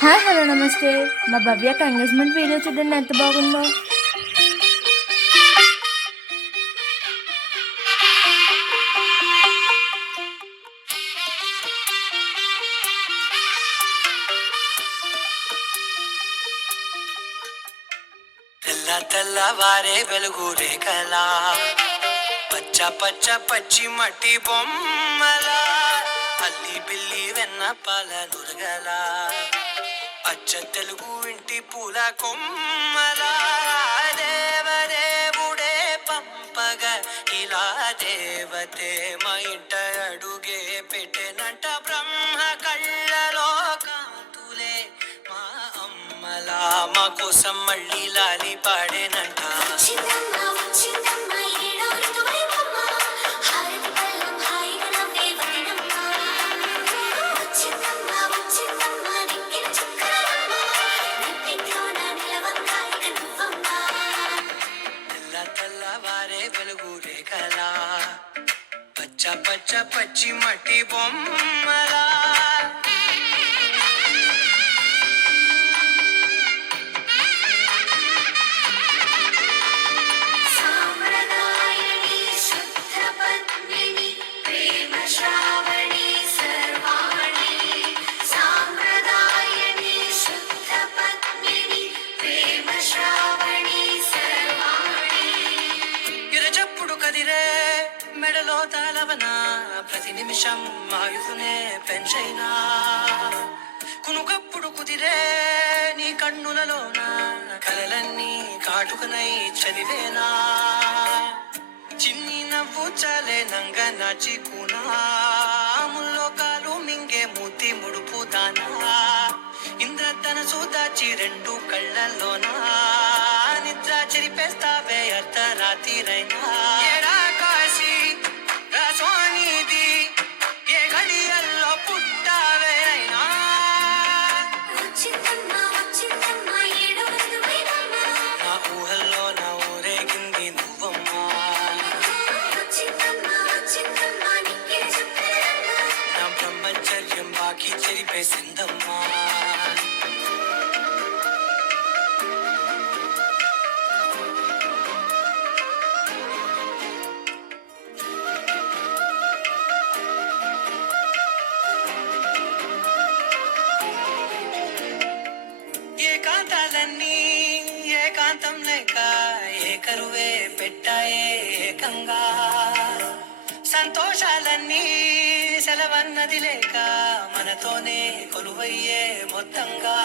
Hi hello నమస్తే. మా భవ్యకి engagement video చూడండి ఎంత బాగుందో. తెల్లవారే వెలుగు రేఖలా పచ్చ పచ్చ పచ్చి మట్టి బొమ్మలా అల్లి బిల్లి వెన్న పాల నురగలా అచ్చ తెలుగు ఇంటి పూల కొమ్మలా దేవదేవుడే పంపగ ఇలా దేవతే మా ఇంట అడుగే పెట్టెనంట బ్రహ్మ కళ్ళలో కాంతులే మా అమ్మలా మా కోసం మళ్ళీ లాలి పాడేనంట. తెల్లవారే వెలుగు రేఖలా పచ్చ పచ్చ పచ్చి మట్టి బొమ్మలా కదిరే మెడలో తాళవన ప్రతి నిమిషం ఆయుధునే పెంచైనా కునుకప్పుడు కుదిరే నీ కన్నులలోన కలలన్నీ కాటుకనై చదివేనా చిన్ని నవ్వు చాలే నంగ నాచి ముల్లోకాలు మింగే మూతి ముడుపు దానా ఇంద్రధనసు దాచి రెండు కళ్ళల్లోనా నిద్ర చెరిపేస్తావే అర్ధరాత్రిరైనా ఏడా కాశీ రాసోనిది ఏ గడియల్లో పుట్టావే అయినా నా ఊహల్లో నా ఊరేగింది నువ్వమ్మా నా బ్రహ్మచర్యం బాకీ చెరిపేసిందమ్మా. ఏకాంతాలన్నీ ఏకాంతం లేక ఏకరువే పెట్టాయే ఏకంగా సంతోషాలన్నీ సెలవన్నది లేక మనతోనే కొలువయ్యే మొత్తంగా